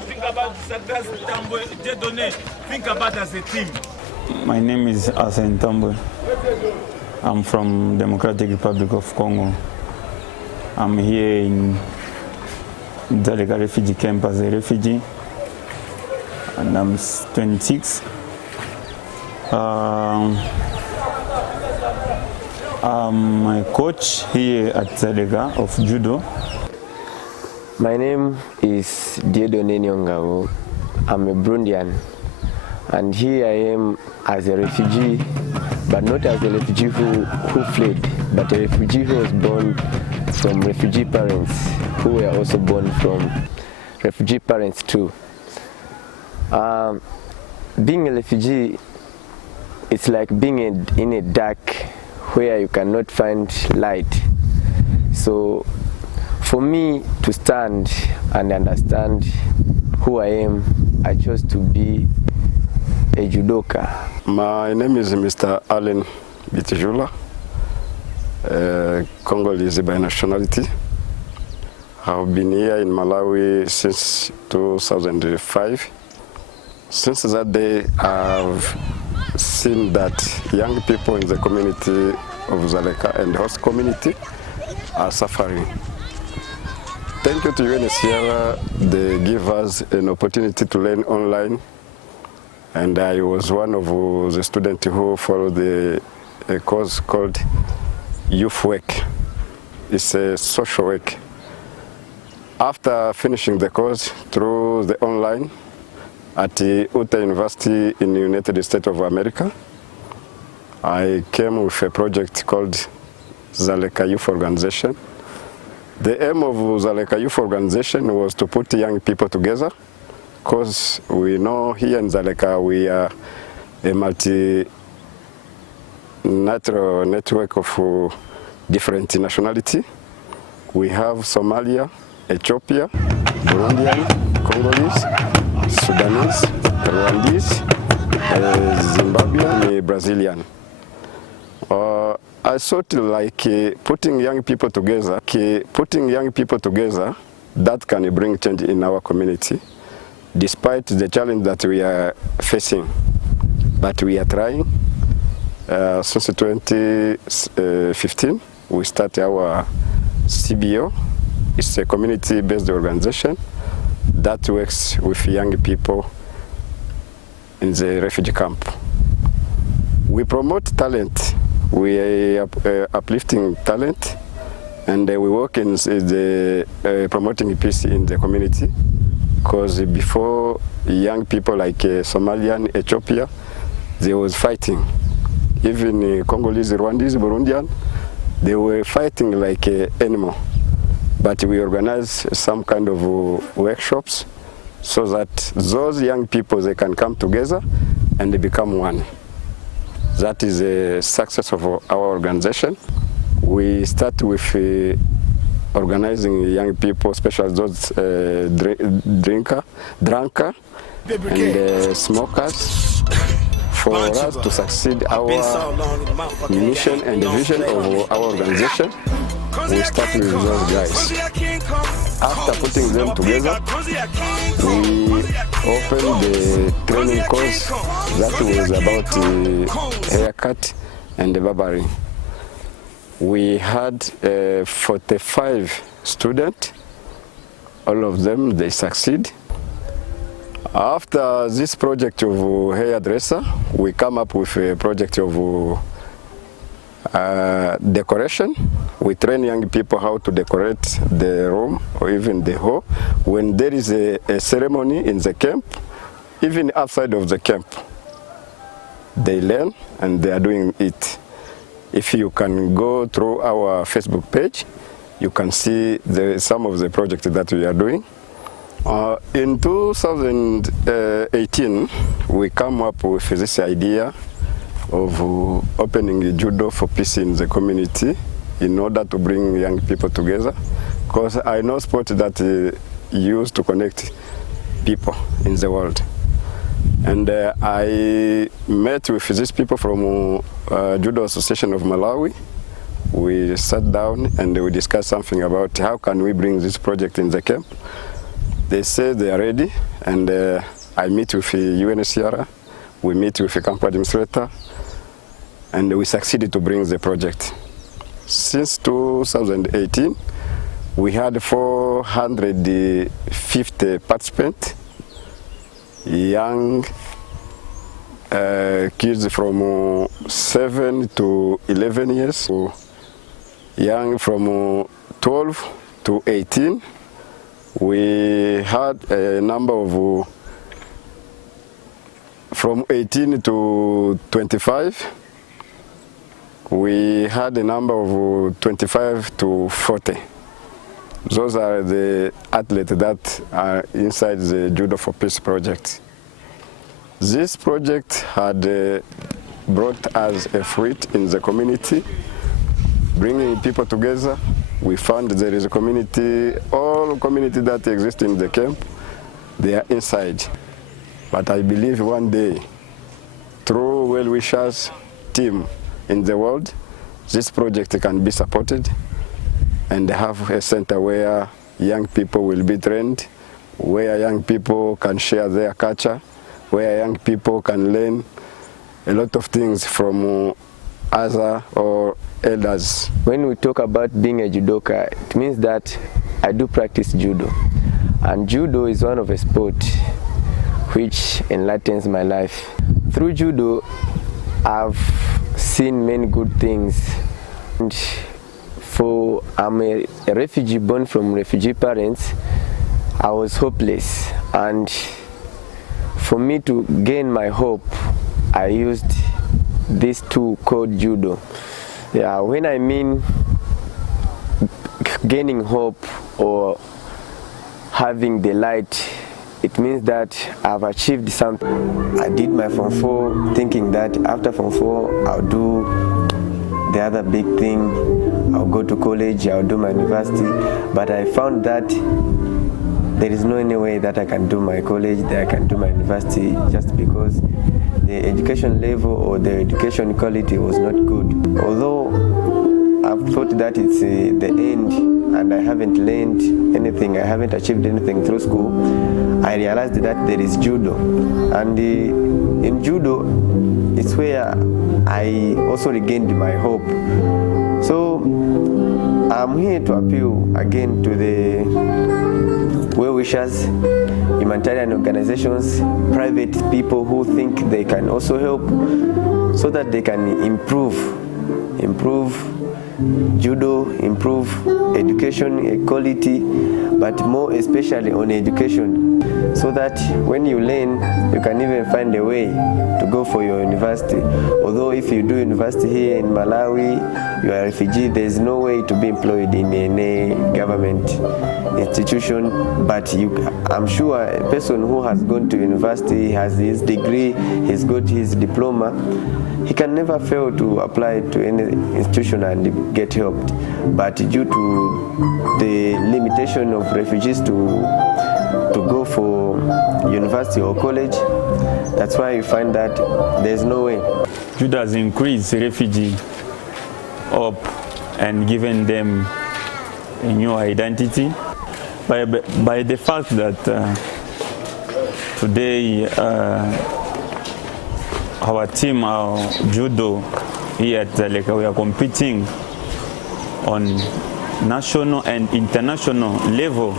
think about think about as a team? My name is Asen Tambwe. I'm from Democratic Republic of Congo. I'm here in Dzaleka refugee camp as a refugee, and I'm 26. I'm my coach here at Dzaleka of judo. My name is Nyongao. I'm a Burundian, and here I am as a refugee, but not as a refugee who fled, but a refugee who was born from refugee parents who were also born from refugee parents too. Being a refugee, it's like being in a dark where you cannot find light. So for me to stand and understand who I am, I chose to be a judoka. My name is Mr. Allen Bitijula, Congolese by nationality. I've been here in Malawi since 2005. Since that day, I've seen that young people in the community of Dzaleka and the host community are suffering. Thank you to UNHCR, they give us an opportunity to learn online, and I was one of the students who followed a course called Youth Work. It's a social work. After finishing the course through the online at Utah University in the United States of America, I came with a project called Dzaleka Youth Organization. The aim of Dzaleka Youth Organization was to put young people together, because we know here in Dzaleka we are a multi-natural network of different nationality. We have Somalia, Ethiopia, Burundian, Congolese, Sudanese, Rwandese, Zimbabwean, Brazilian. I thought like putting young people together, that can bring change in our community, despite the challenge that we are facing. But we are trying. Since 2015, we started our CBO. It's a community-based organization that works with young people in the refugee camp. We promote talent. We are uplifting talent, and we work in the promoting peace in the community, because before young people like Somalian, Ethiopia, they was fighting. Even Congolese, Rwandese, Burundian, they were fighting like an animal. But we organize some kind of workshops so that those young people, they can come together and they become one. That is a success of our organization. We start with organizing young people, especially those drunker and smokers, for us to succeed our mission and the vision of our organization. We start with those guys. After putting them together, we opened the training course that was about haircut and barbering. We had 45 students. All of them, they succeed. After this project of hairdresser, we come up with a project of decoration. We train young people how to decorate the room or even the hall. When there is a ceremony in the camp, even outside of the camp, they learn and they are doing it. If you can go through our Facebook page, you can see some of the projects that we are doing. In 2018, we come up with this idea of opening judo for peace in the community in order to bring young people together, because I know sport that used to connect people in the world. And I met with these people from Judo Association of Malawi. We sat down and we discussed something about how can we bring this project in the camp. They say they are ready, and I meet with UNHCR, we meet with the camp administrator, and we succeeded to bring the project. Since 2018, we had 450 participants, young kids from 7 to 11 years, young from 12 to 18. We had a number of from 18 to 25. We had a number of 25 to 40. Those are the athletes that are inside the Judo for Peace project. This project had brought us a fruit in the community, bringing people together. We found there is a community, all community that exist in the camp, they are inside. But I believe one day, through well-wishers team in the world, this project can be supported and have a center where young people will be trained, where young people can share their culture, where young people can learn a lot of things from other or elders. When we talk about being a judoka, it means that I do practice judo. And judo is one of a sport which enlightens my life. Through judo, I've seen many good things. And I'm a refugee born from refugee parents. I was hopeless, and for me to gain my hope, I used this tool called judo. Yeah, when I mean gaining hope or having the light, it means that I've achieved something. I did my Form 4 thinking that after Form 4 I'll do the other big thing. I'll go to college, I'll do my university, but I found that there is no any way that I can do my college, that I can do my university, just because the education level or the education quality was not good. Although I've thought that it's the end and I haven't learned anything, I haven't achieved anything through school, I realized that there is judo. And in judo, it's where I also regained my hope. So I'm here to appeal again to the well-wishers, humanitarian organizations, private people who think they can also help, so that they can improve judo, improve education equality, but more especially on education, so that when you learn, you can even find a way to go for your university. Although if you do university here in Malawi, you are a refugee, there is no way to be employed in any government institution, but I'm sure a person who has gone to university, has his degree, he's got his diploma, he can never fail to apply to any institution and get helped. But due to the limitation of refugees to go for university or college, that's why you find that there's no way. Judo has increased refugee hope and given them a new identity by the fact that today our team, our judo here at Dzaleka, we are competing on national and international level.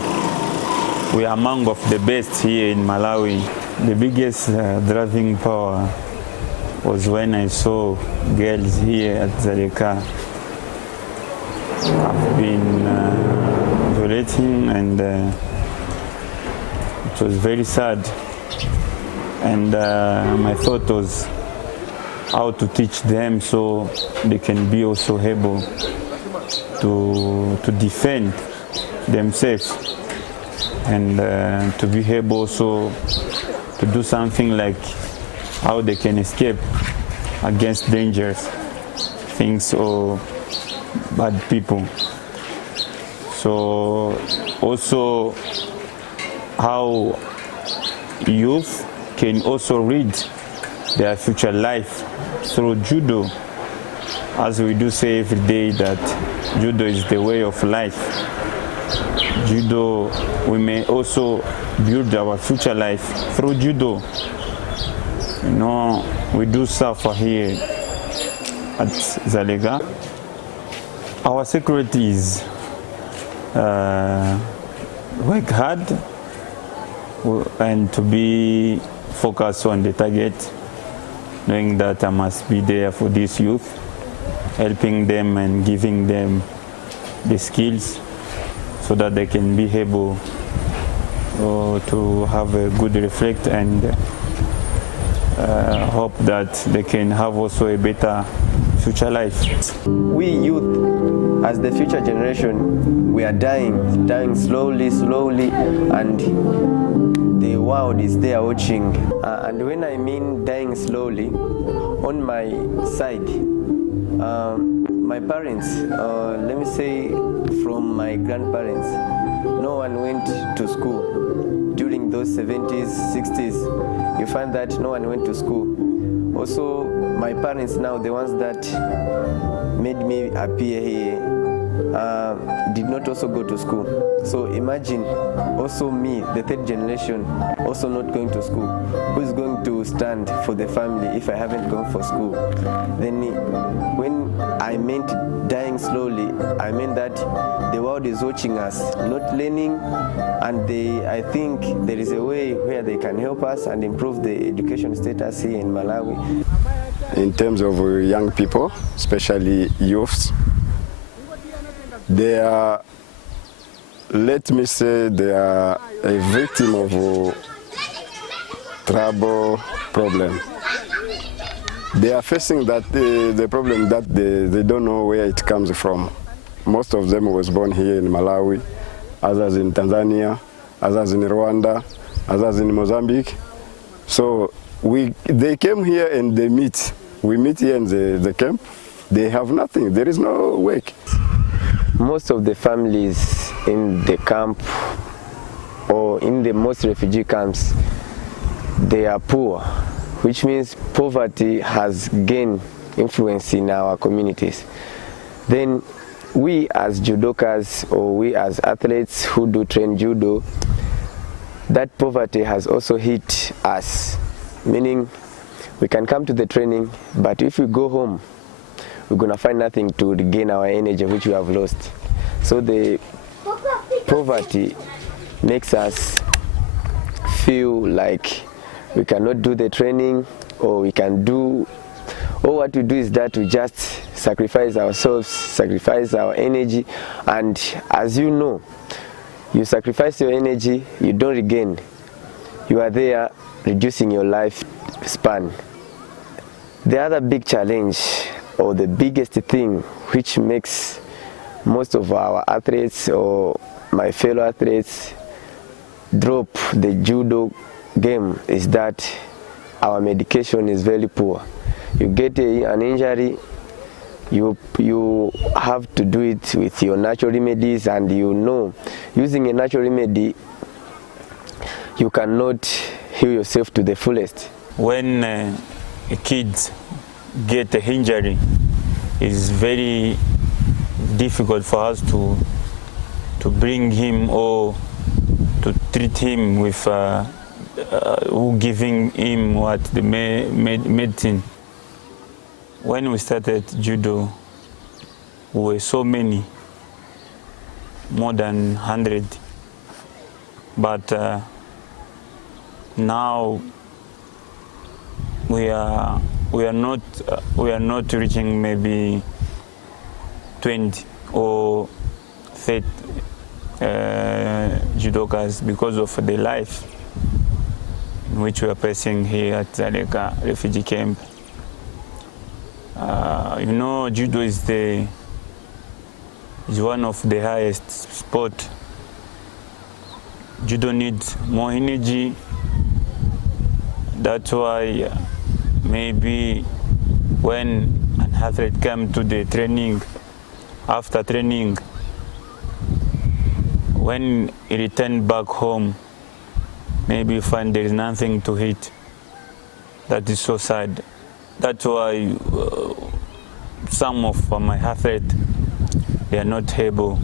We are among of the best here in Malawi. The biggest driving power was when I saw girls here at Dzaleka have been violating, and it was very sad. And my thought was how to teach them so they can be also able to defend themselves, and to be able also to do something like how they can escape against dangerous things or bad people. So also how youth can also read their future life through judo, as we do say every day that judo is the way of life. judo, we may also build our future life through judo. You know, we do suffer here at Dzaleka. Our secret is work hard and to be focused on the target, knowing that I must be there for this youth, helping them and giving them the skills so that they can be able to have a good reflect and hope that they can have also a better future life. We youth, as the future generation, we are dying slowly, and the world is there watching. And when I mean dying slowly, on my side, my parents, let me say from my grandparents, no one went to school. During those 70s, 60s, you find that no one went to school. Also, my parents now, the ones that made me appear here, did not also go to school. So imagine also me, the third generation, also not going to school. Who is going to stand for the family if I haven't gone for school? Then when I meant dying slowly, I meant that the world is watching us, not learning, and I think there is a way where they can help us and improve the education status here in Malawi. In terms of young people, especially youths, they are, let me say, they are a victim of trouble problem. They are facing that the problem that they don't know where it comes from. Most of them was born here in Malawi, others in Tanzania, others in Rwanda, others in Mozambique. So they came here and they meet. We meet here in the camp. They have nothing. There is no work. Most of the families in the camp or in the most refugee camps, they are poor, which means poverty has gained influence in our communities. Then we as judokas or we as athletes who do train judo, that poverty has also hit us, meaning we can come to the training, but if we go home, we're going to find nothing to regain our energy which we have lost. So the poverty makes us feel like we cannot do the training, or we can do, or what we do is that we just sacrifice ourselves, sacrifice our energy, and as you know, you sacrifice your energy, you don't regain. You are there reducing your life span. The other big challenge, or the biggest thing which makes most of our athletes or my fellow athletes drop the judo game, is that our medication is very poor. You get an injury, you have to do it with your natural remedies, and you know, using a natural remedy, you cannot heal yourself to the fullest. When a kid get an injury, it's very difficult for us to bring him or to treat him with giving him what the medicine. When we started judo, we were so many, more than 100, but now we are not reaching maybe 20 or 30 judokas because of the life in which we are facing here at Dzaleka refugee camp. You know, judo is one of the highest sport. Judo needs more energy. That's why maybe when an athlete comes to the training, after training, when he returns back home, maybe you find there is nothing to eat. That is so sad. That's why some of my athletes, they are not able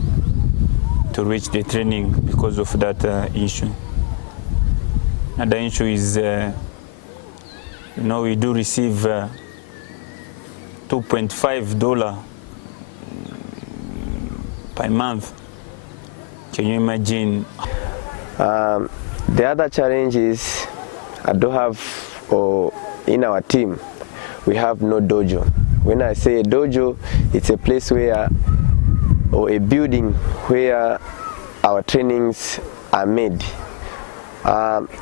to reach the training because of that issue. Another issue is, we do receive $2.5 per month. Can you imagine? The other challenge is I don't have, or in our team, we have no dojo. When I say a dojo, it's a place where, or a building where our trainings are made.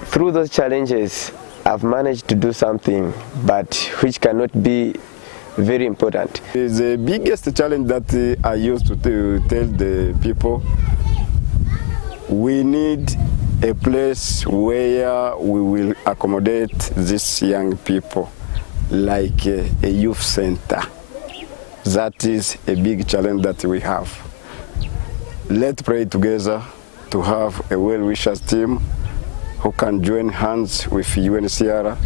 Through those challenges, I've managed to do something, but which cannot be very important. The biggest challenge that I used to tell the people, we need a place where we will accommodate these young people, like a youth center. That is a big challenge that we have. Let's pray together to have a well-wishers team who can join hands with UNHCR,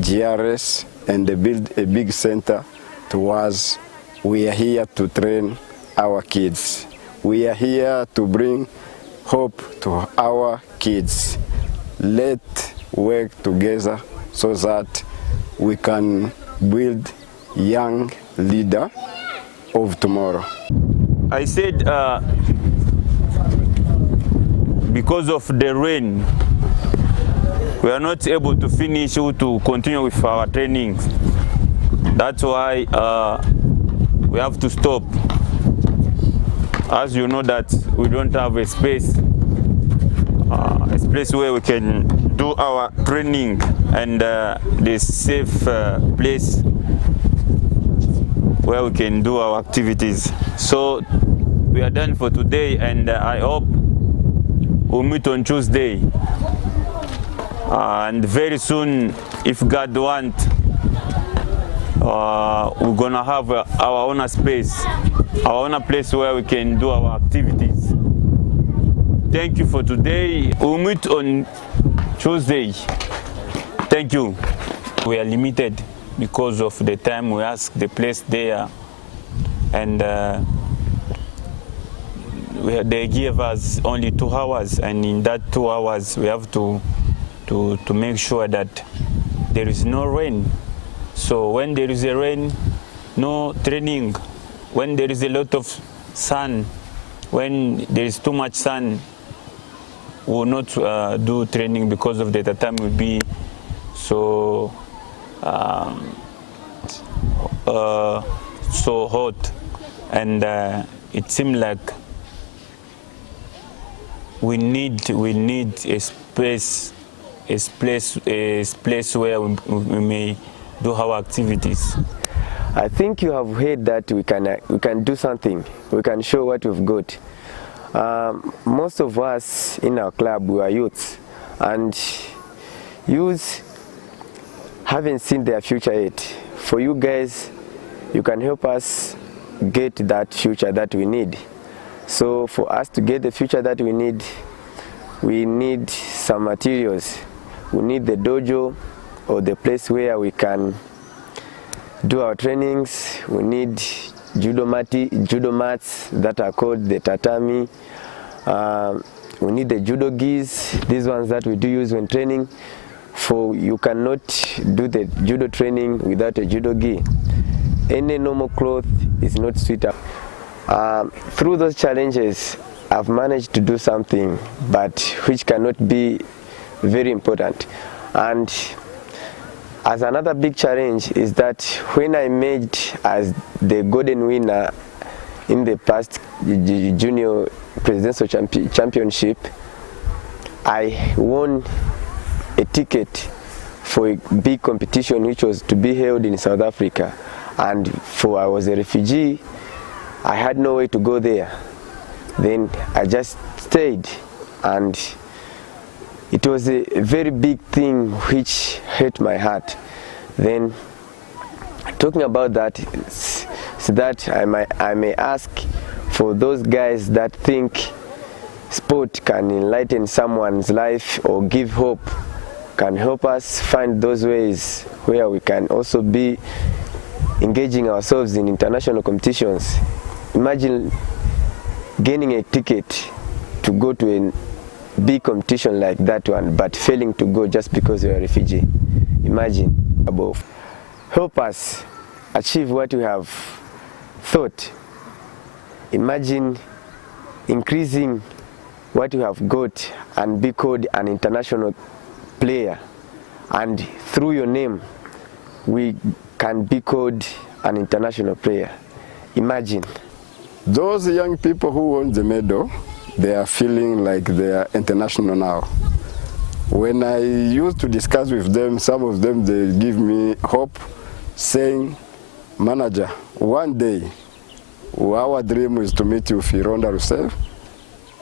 GRS, and build a big center towards. We are here to train our kids. We are here to bring hope to our kids. Let's work together so that we can build young leader of tomorrow. I said because of the rain, we are not able to finish or to continue with our trainings. That's why we have to stop. As you know that we don't have a space where we can do our training, and the safe place where we can do our activities. So we are done for today, and I hope we'll meet on Tuesday. And very soon, if God wants, we're gonna have our own space, our own place where we can do our activities. Thank you for today. We'll meet on Tuesday. Thank you. We are limited because of the time we ask the place there, and they give us only 2 hours, and in that 2 hours we have to make sure that there is no rain. So when there is a rain, no training. When there is a lot of sun, when there is too much sun, we will not do training because of the time will be so so hot, and it seems like we need a space, a place where we may do our activities. I think you have heard that we can do something. We can show what we've got. Most of us in our club, we are youths, and youths haven't seen their future yet. For you guys, you can help us get that future that we need. So for us to get the future that we need some materials. We need the dojo, or the place where we can do our trainings. We need judo mats that are called the tatami. We need the judo gis, these ones that we do use when training. For you cannot do the judo training without a judo gi. Any normal cloth is not suitable. Through those challenges, I've managed to do something, but which cannot be very important. And as another big challenge is that when I made as the golden winner in the past junior presidential championship, I won a ticket for a big competition which was to be held in South Africa. And I was a refugee, I had no way to go there. Then I just stayed, and it was a very big thing which hurt my heart. Then talking about that, so that I may ask for those guys that think sport can enlighten someone's life or give hope, can help us find those ways where we can also be engaging ourselves in international competitions. Imagine gaining a ticket to go to a big competition like that one, but failing to go just because you're a refugee. Imagine above. Help us achieve what we have thought. Imagine increasing what you have got and be called an international player, and through your name we can be called an international player. Imagine. Those young people who won the medal, they are feeling like they are international now. When I used to discuss with them, some of them, they give me hope, saying, manager, one day our dream is to meet you with Ronda Rousseff.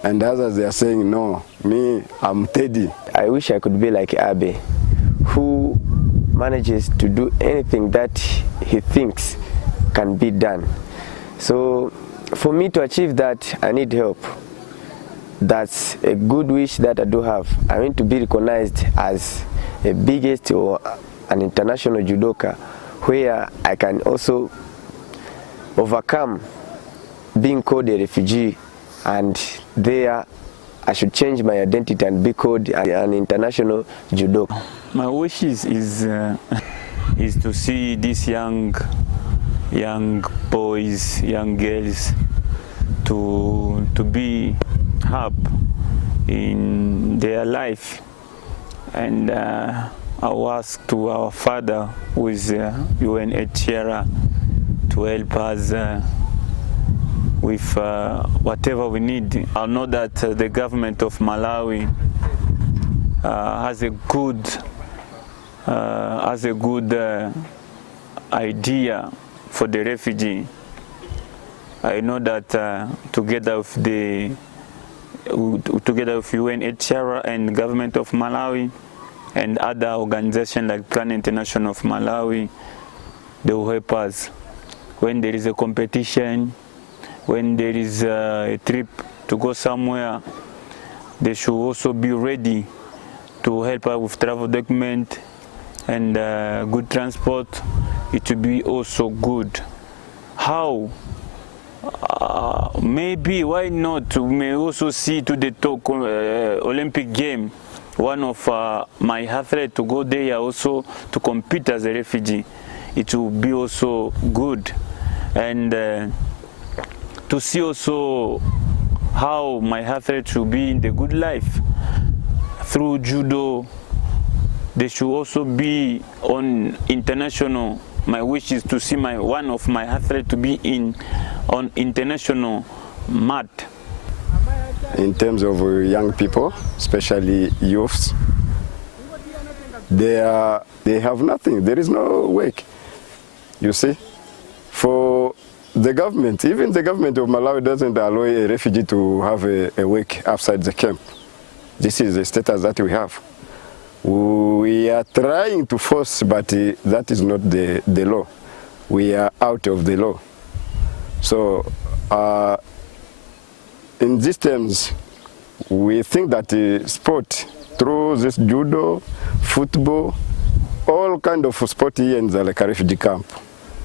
And others, they are saying, no, me, I'm Teddy. I wish I could be like Abe, who manages to do anything that he thinks can be done. So for me to achieve that, I need help. That's a good wish that I do have. I want to be recognized as a biggest or an international judoka, where I can also overcome being called a refugee, and there I should change my identity and be called an international judoka. My wish is to see these young boys, young girls, to be happy in their life. And I ask to our Father, who is UNHCR, to help us with whatever we need. I know that the government of Malawi has a good idea for the refugee. I know that together with UNHCR and government of Malawi and other organizations like Plan International of Malawi, they will help us when there is a competition, when there is a trip to go somewhere. They should also be ready to help us with travel document and good transport. It will be also good. How? Maybe, why not? We may also see to the Olympic game, one of my athletes to go there also to compete as a refugee. It will be also good. And to see also how my athletes should be in the good life. Through judo, they should also be on international. My wish is to see one of my athletes to be on international mat. In terms of young people, especially youths, they have nothing. There is no work. You see, for the government, even the government of Malawi doesn't allow a refugee to have a work outside the camp. This is the status that we have. We are trying to force, but that is not the law. We are out of the law. So in these terms, we think that sport, through this judo, football, all kind of sport here in Dzaleka refugee camp,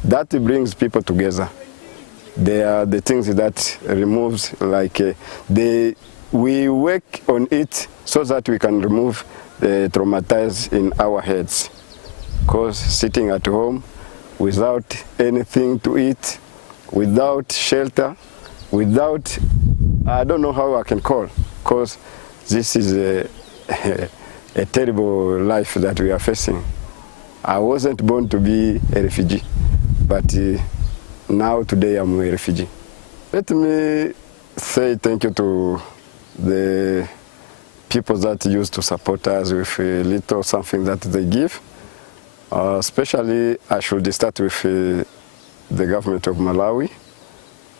that brings people together. They are the things that removes, like we work on it so that we can remove the traumatized in our heads. Because sitting at home without anything to eat, without shelter, without, I don't know how I can call, because this is a terrible life that we are facing. I wasn't born to be a refugee, but now today I'm a refugee. Let me say thank you to the people that used to support us with a little something that they give. Especially, I should start with the government of Malawi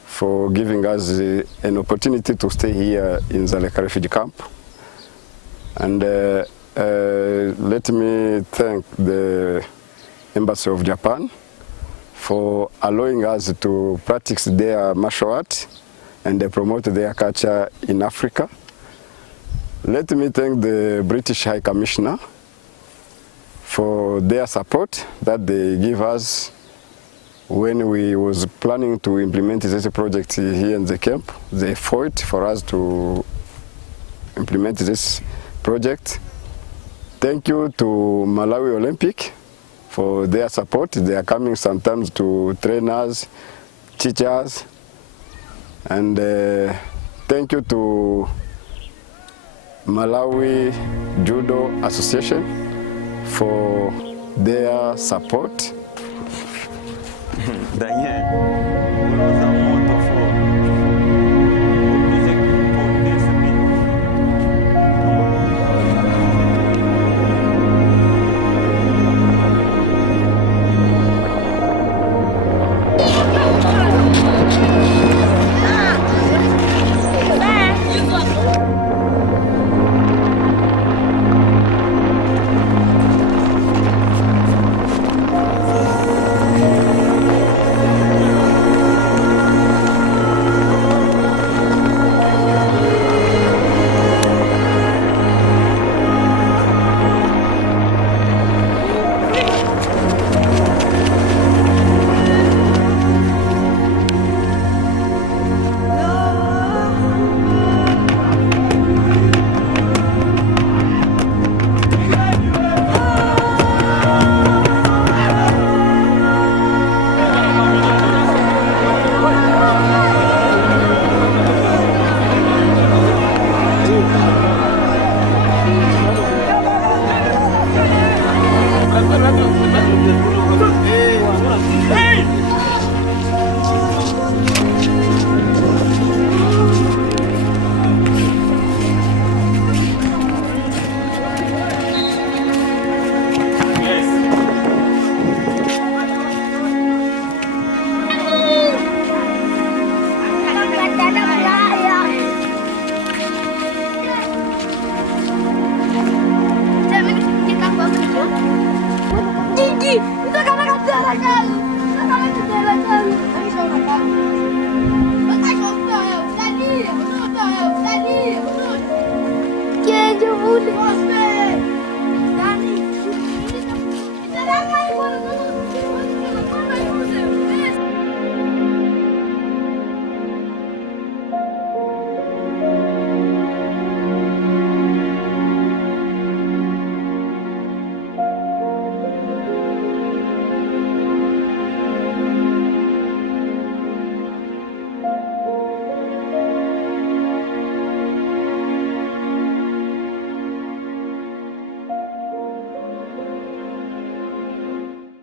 for giving us an opportunity to stay here in Dzaleka refugee camp. And let me thank the Embassy of Japan for allowing us to practice their martial art and promote their culture in Africa. Let me thank the British High Commissioner for their support that they give us when we was planning to implement this project here in the camp. They fought for us to implement this project. Thank you to Malawi Olympic for their support. They are coming sometimes to train us, teach us, and thank you to Malawi Judo Association for their support. Quem é de